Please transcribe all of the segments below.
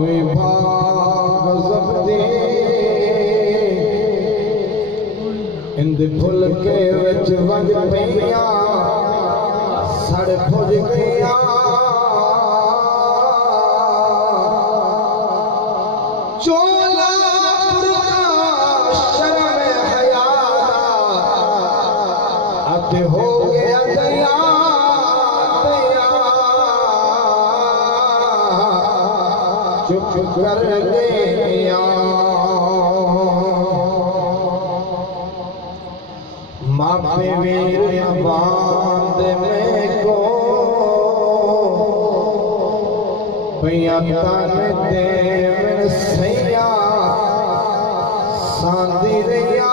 कोई भाग जबदे इंद फुल के विच वंज पईया सड़ भुज गया चोला शर्म हया अब हो गया दया चुप कर गया मापे वीर बांध में को भैया तन देवन सैया सांदी रिया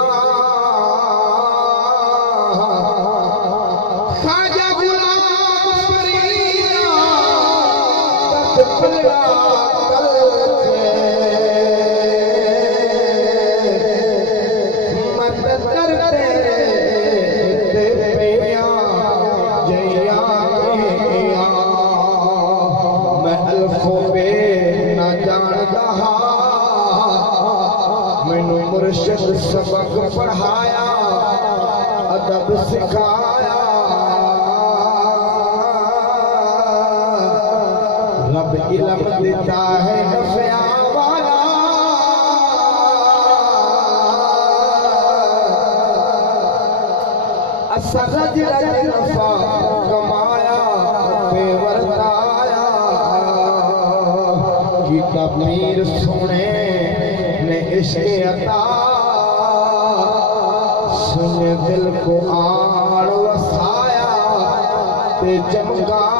खाजा गुलाम फरीदा तत पलड़ा मैनू मुर्शिद सबक पढ़ाया अदब सिखाया रब इल्म देता है नफ़िया वाला असर रज रज नफ़ा कमाया बेवरताया की तबीर सुने ने इश्क़ अता सुन दिल को आड़ वसाया ते चमका